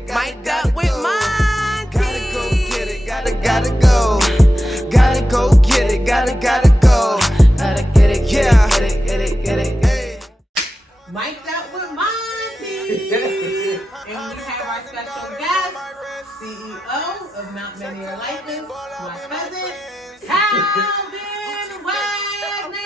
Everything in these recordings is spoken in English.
it, Mic'd up with Monty. Gotta go get it, gotta go. Gotta go get it, gotta go. Gotta get it, Yeah. get it. Hey. Mic'd up with Monty. And we have our special guest, CEO of Mount Menier License, my cousin, Calvin Wagner.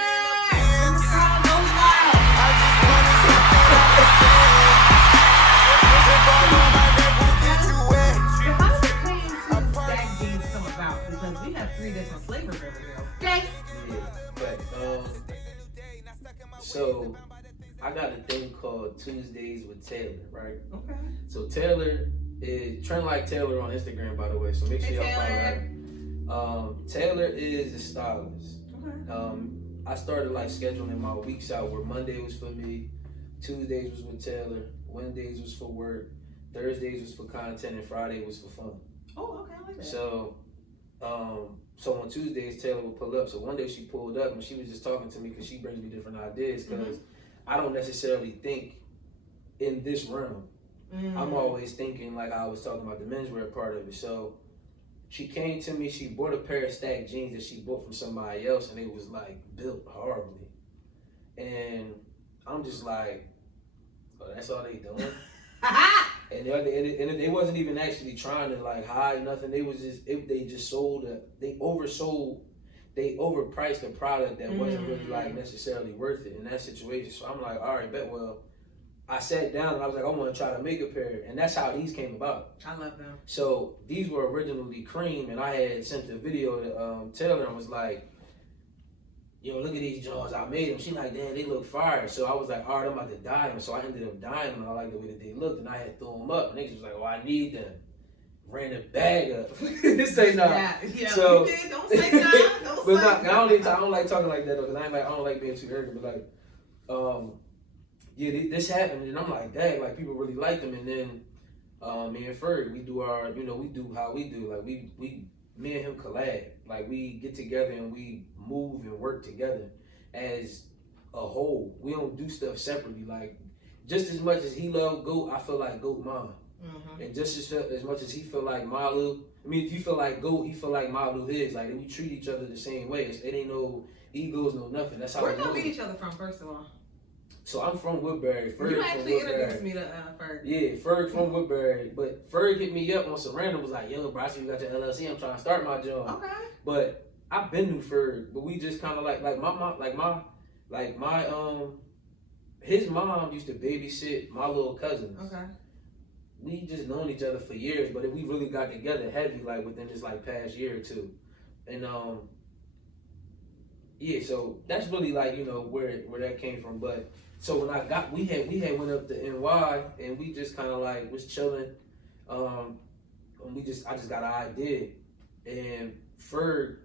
Because we have 3 different flavors over here, okay? Yeah, but so I got a thing called Tuesdays with Taylor, right? Okay. So Taylor is Trend Like Taylor on Instagram, by the way. So make sure y'all follow her. Taylor is a stylist. Okay. I started like scheduling my weeks out where Monday was for me, Tuesdays was with Taylor, Wednesdays was for work, Thursdays was for content, and Friday was for fun. Oh, okay, I like that. So on Tuesdays, Taylor would pull up. So one day she pulled up and she was just talking to me because she brings me different ideas because I don't necessarily think in this realm. I'm always thinking like I was talking about the menswear part of it. So she came to me, she bought a pair of stacked jeans that she bought from somebody else and it was like built horribly. And I'm just like, oh, that's all they doing? And they wasn't even actually trying to like hide nothing. They was just they just sold they overpriced a product that wasn't really like necessarily worth it in that situation. So I'm like, all right, bet. Well, I sat down and I was like, I want to try to make a pair, and that's how these came about. I love them. So these were originally cream, and I had sent the video to Taylor and was like, yo, look at these Jones, I made them. She like, damn, they look fire. So I was like, all right, I'm about to dye them. So I ended up dyeing them. I like the way that they looked, and I had threw them up. And niggas was like, oh, I need them. Ran the bag up. Say no. Yeah, so, you did. Don't say no. Don't but say no. I don't like talking like that though, because I don't like being too arrogant. But like, yeah, this happened, and I'm like, dang, like people really like them. And then me and Ferg, we do our, we do how we do. Like me and him collab. Like we get together and we move and work together as a whole. We don't do stuff separately. Like just as much as he love Goat, I feel like Goat mine. And just as much as he feel like Malu, I mean, if you feel like Goat, he feel like Malu his. Like we treat each other the same way. It ain't no egos, no nothing. That's how Where we y'all do meet it. each other from, first of all? So I'm from Woodbury. Ferg You from actually Woodbury. introduced me to Ferg. Yeah, Ferg from Woodbury. But Ferg hit me up on some random, was like, yo, bro, I see you got your LLC. I'm trying to start my job. Okay. But I've been through Ferg, but we just kind of his mom used to babysit my little cousins. Okay. We just known each other for years, but we really got together heavy like within this like past year or two. And yeah, so that's really like, where that came from. But so when we had went up to NY and we just kind of like was chilling. And I just got an idea, and Ferg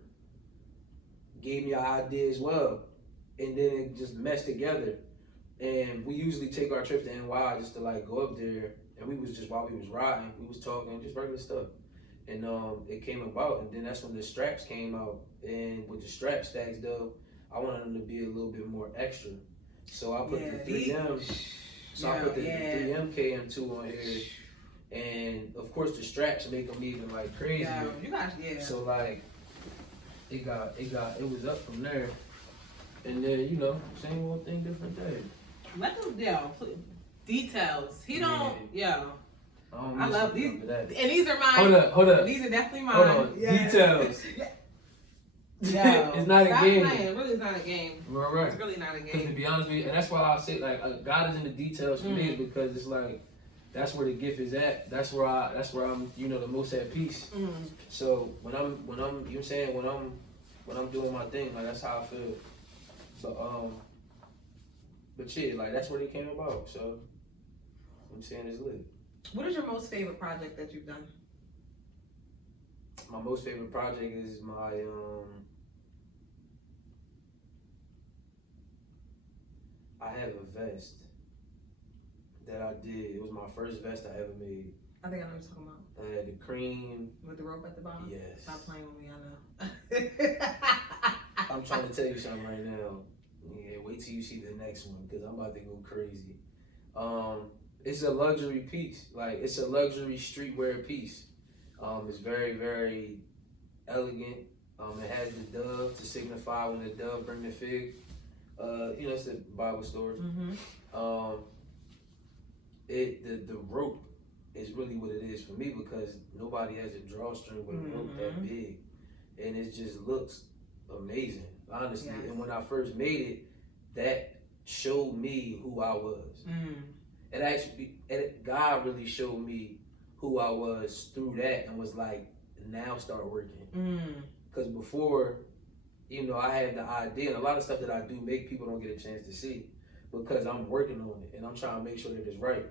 gave me an idea as well, and then it just meshed together. And we usually take our trip to NY just to like go up there, and we was just while we was riding, we was talking just regular stuff, and it came about, and then that's when the straps came out. And with the strap stacks though, I wanted them to be a little bit more extra, so I put the 3M. So I put the 3M KM2 on here, and of course the straps make them even like crazy. Yeah, you guys, yeah. So like, it was up from there, and then same old thing, different day. Let them, details. He don't, I miss love you, these, that. and these are mine. Hold up. These are definitely mine. Hold on. Yes. Details. It's not a game. Playing. Really, it's not a game. Right. It's really not a Because to game. be honest with you, and that's why I say like God is in the details for me, is because it's like that's where the gift is at. That's where I'm the most at peace. So when I'm you know what I'm saying, when I'm doing my thing, like that's how I feel. So but yeah, like that's where they came about. So I'm saying it's lit. What is your most favorite project that you've done? My most favorite project is my I have a vest that I did. It was my first vest I ever made. I think I know what you're talking about. I had the cream. With the rope at the bottom? Yes. Stop playing with me, I know. I'm trying to tell you something right now. Yeah, wait till you see the next one, because I'm about to go crazy. it's a luxury piece. Like, it's a luxury streetwear piece. It's very, very elegant. It has the dove to signify when the dove bring the fig. It's the Bible story. The rope is really what it is for me, because nobody has a drawstring with a rope that big, and it just looks amazing, honestly. Yes. And when I first made it, that showed me who I was. It actually, God really showed me who I was through that, and was like, now start working. Because before, I had the idea, and a lot of stuff that I do make, people don't get a chance to see, because I'm working on it and I'm trying to make sure that it's right.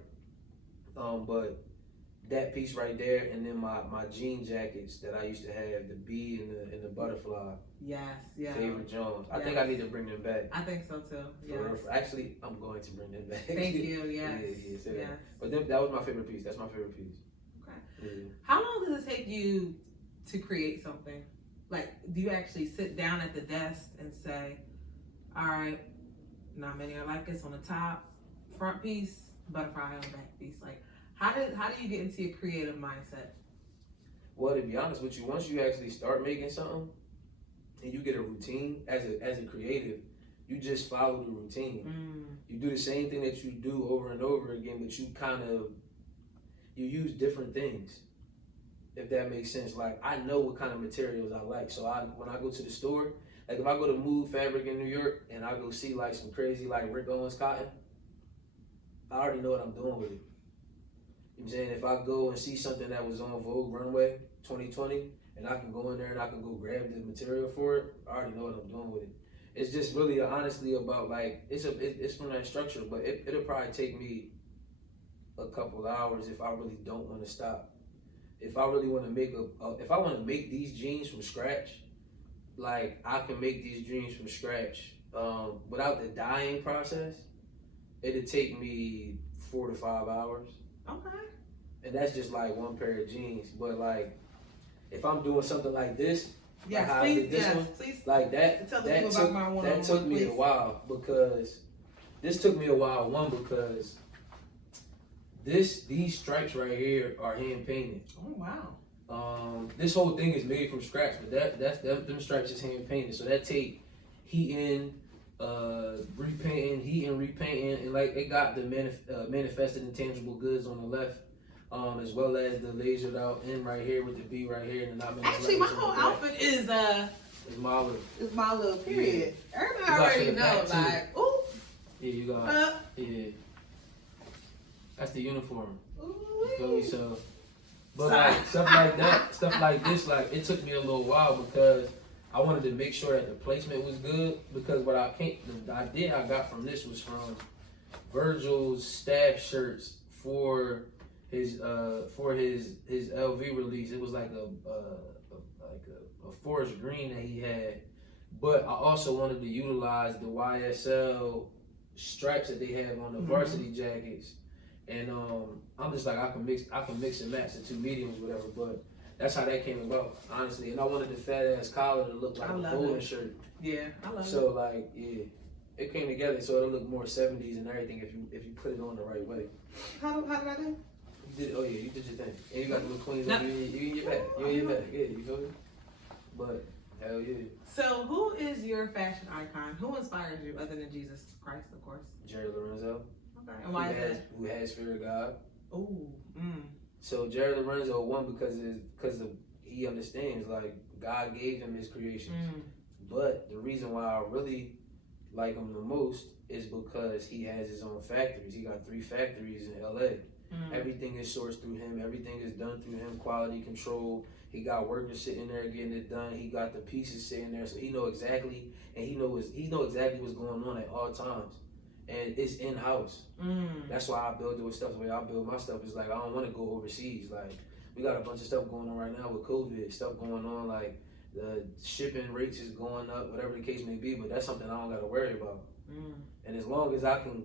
But that piece right there, and then my jean jackets that I used to have, the bee and the butterfly. Yes, yeah. Favorite Jones. I think I need to bring them back. I think so too. Yes. Actually, I'm going to bring them back. Thank you. Yes. Yeah. But that was my favorite piece. That's my favorite piece. Okay. Yeah. How long does it take you to create something? Like, do you actually sit down at the desk and say, all right, Not Many Are Like Us on the top, front piece, butterfly on the back piece? Like, how do you get into your creative mindset? Well, to be honest with you, once you actually start making something and you get a routine as a creative, you just follow the routine. You do the same thing that you do over and over again, but you use different things, if that makes sense. Like, I know what kind of materials I like, so when I go to the store, like if I go to Mood Fabric in New York and I go see like some crazy like Rick Owens cotton, I already know what I'm doing with it. You know what I'm saying? If I go and see something that was on Vogue Runway 2020, and I can go in there and I can go grab the material for it, I already know what I'm doing with it. It's just really honestly about like, it's from that structure, but it'll probably take me a couple hours if I really don't want to stop. If I really want to make if I want to make these jeans from scratch, like I can make these jeans from scratch without the dyeing process. It'd take me 4 to 5 hours. Okay. And that's just like one pair of jeans. But like, if I'm doing something like this, yes, like please, please. Like that took me a while, because this took me a while. One, because these stripes right here are hand painted. Oh wow. This whole thing is made from scratch, but them stripes is hand painted. So that take heating, repainting, and like it got the manifested intangible goods on the left, as well as the lasered out end right here with the B right here, and actually my whole outfit is it's my little period. Yeah. Everybody already know, like, ooh. Yeah, you got yeah. That's the uniform. You feel me? So, but like stuff like this, like it took me a little while, because I wanted to make sure that the placement was good, because the idea I got from this was from Virgil's staff shirts for his LV release. It was like a forest green that he had, but I also wanted to utilize the YSL stripes that they have on the varsity jackets, and I'm just like I can mix and match the two mediums, whatever, but. That's how that came about, honestly. And I wanted the fat ass collar to look like a bowling shirt. Yeah, I love it. So like, yeah, it came together so it'll look more 70s and everything if you put it on the right way. How did I do? You did your thing. And you got the little queens up you in your back. You in your back. Yeah, you feel me? But hell yeah. So who is your fashion icon? Who inspires you other than Jesus Christ, of course? Jerry Lorenzo. Okay. And why is that? Who has fear of God. Ooh. So Jerry Lorenzo, one, because he understands, like, God gave him his creations. But the reason why I really like him the most is because he has his own factories. He got 3 factories in LA. Everything is sourced through him. Everything is done through him. Quality control. He got workers sitting there getting it done. He got the pieces sitting there, so he know exactly, and he know exactly what's going on at all times. And it's in-house. That's why I build it stuff the way I build my stuff. Is like, I don't want to go overseas. Like, we got a bunch of stuff going on right now with COVID, stuff going on, like the shipping rates is going up, whatever the case may be, but that's something I don't got to worry about. And as long as I can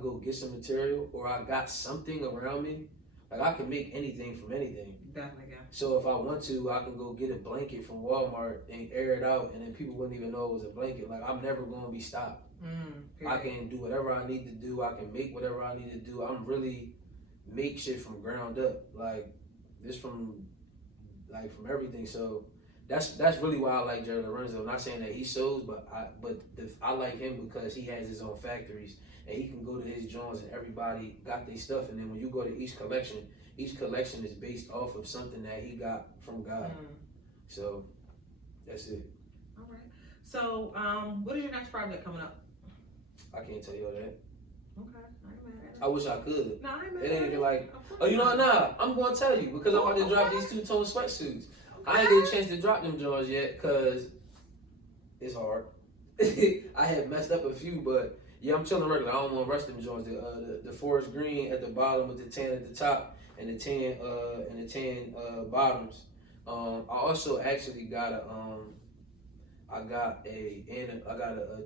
go get some material, or I got something around me, like I can make anything from anything. Definitely, yeah. So if I want to, I can go get a blanket from Walmart and air it out, and then people wouldn't even know it was a blanket. Like, I'm never going to be stopped. I can do whatever I need to do. I can make whatever I need to do. I'm really make shit from ground up, like this from everything. So that's really why I like Jerry Lorenzo. Not saying that he shows, but I like him because he has his own factories and he can go to his joints and everybody got their stuff. And then when you go to each collection is based off of something that he got from God. So that's it. All right. So what is your next project coming up? I can't tell you all that. Okay. I ain't mad at it. I wish I could. No, I ain't mad It at ain't it. even like, oh, you know what? Nah, I'm gonna tell you because I'm about to drop these two-tone sweatsuits. I ain't get a chance to drop them joints yet because it's hard. I had messed up a few, but yeah, I'm chilling regular. I don't want to rush them joints. The forest green at the bottom with the tan at the top and the tan bottoms. I also actually got I got a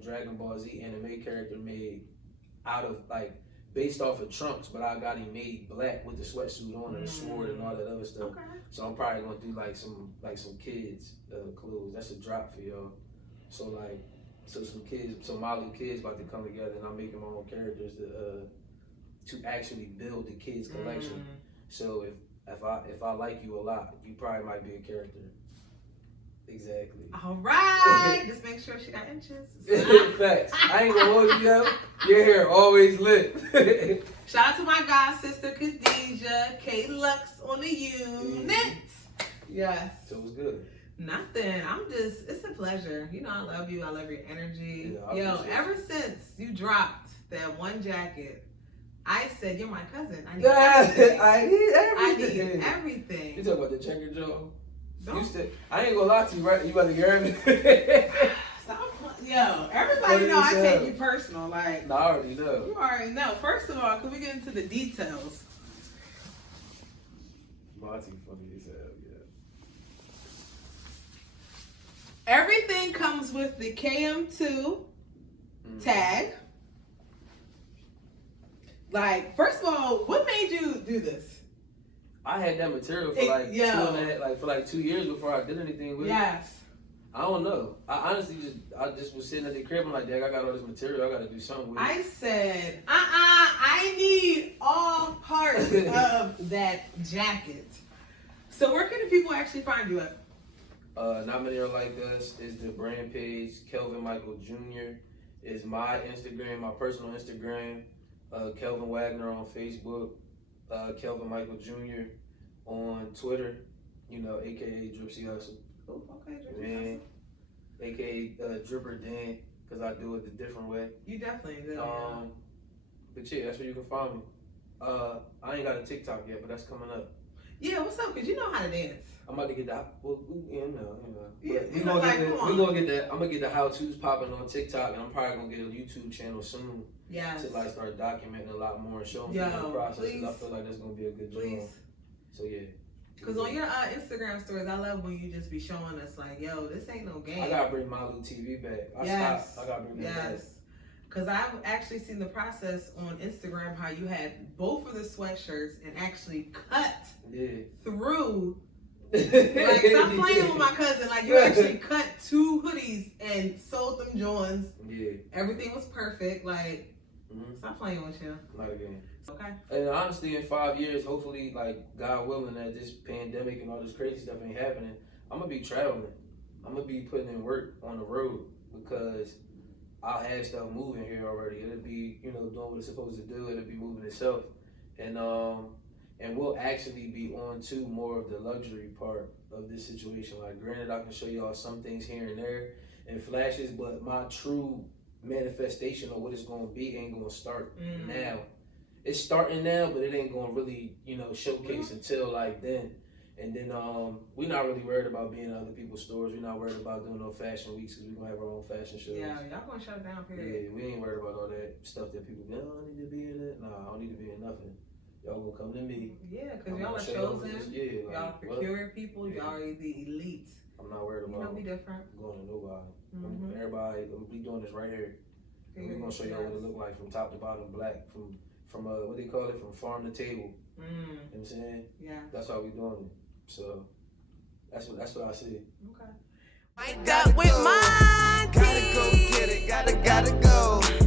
Dragon Ball Z anime character made out of based off of Trunks, but I got him made black with the sweatsuit on and the sword and all that other stuff. Okay. So I'm probably gonna do some kids clothes. That's a drop for y'all. So some Mali kids about to come together, and I'm making my own characters to actually build the kids collection. So if I like you a lot, you probably might be a character. Exactly. All right. Just make sure she got inches. Facts. I ain't gonna hold you up. Your hair always lit. Shout out to my god sister Khadijah, K Lux on the unit. Yes. So it was good. Nothing. It's a pleasure. You know, I love you. I love your energy. Yeah, Yo, ever since you dropped that one jacket, I said, you're my cousin. I need everything. everything. You talking about the checker Joe? Don't. I ain't gonna lie to you, right? You about to hear me? Stop. Yo, everybody know I take you personal. Like, no, I already know. You already know. First of all, can we get into the details? Monty funny as hell, yeah. Everything comes with the KM2 tag. Like, first of all, what made you do this? I had that material for for 2 years before I did anything with it. Yes. I don't know. I honestly just was sitting at the crib and like, Dad, I got all this material. I got to do something with it. I said, I need all parts of that jacket. So where can the people actually find you at? Not Many Are Like Us is the brand page. Kelvin Michael Jr. is my Instagram, my personal Instagram. Kelvin Wagner on Facebook. Kelvin Michael Jr. on Twitter, aka Dripsy Hustle. Oh, okay, Dripsy Man, aka Dripper Dan, because I do it the different way. You definitely do. But yeah, that's where you can find me. I ain't got a TikTok yet, but that's coming up. Yeah, what's up? Because you know how to dance. I'm about to get that. Well, you know. Yeah, We gonna get that. I'm gonna get the how-tos popping on TikTok, and I'm probably gonna get a YouTube channel soon. Yes. To start documenting a lot more and showing people the process. Because I feel like that's gonna be a good job. So yeah. Because on your Instagram stories, I love when you just be showing us like, yo, this ain't no game. I gotta bring Malu TV back. I gotta bring that back. Because I've actually seen the process on Instagram how you had both of the sweatshirts and actually cut through. Like, stop playing with my cousin. Like, you actually cut 2 hoodies and sold them joints. Yeah. Everything was perfect. Like, stop playing with you. Not again. Okay. And honestly, in 5 years, hopefully, God willing, that this pandemic and all this crazy stuff ain't happening, I'm gonna be traveling. I'm gonna be putting in work on the road because I'll have stuff moving here already. It'll be, doing what it's supposed to do. It'll be moving itself. And we'll actually be on to more of the luxury part of this situation. Like, granted, I can show y'all some things here and there in flashes, but my true manifestation of what it's going to be ain't going to start now. It's starting now, but it ain't going to really, showcase until then. And then we're not really worried about being in other people's stores. We're not worried about doing no fashion weeks because we're going to have our own fashion shows. Yeah, y'all going to shut down, period. Yeah, we ain't worried about all that stuff that people go, I need to be in it. Nah, I don't need to be in nothing. Y'all gonna come to me. Yeah, because y'all are chosen. Y'all peculiar people. Y'all are the elite. I'm not worried about be different. Going to nobody. Everybody, we doing this right here. And we're gonna show y'all what it look like from top to bottom, black, from what they call it, from farm to table. You know what I'm saying? Yeah. That's how we doing it. So that's what I see. Okay. Wake up with mine. Gotta go get it, gotta go.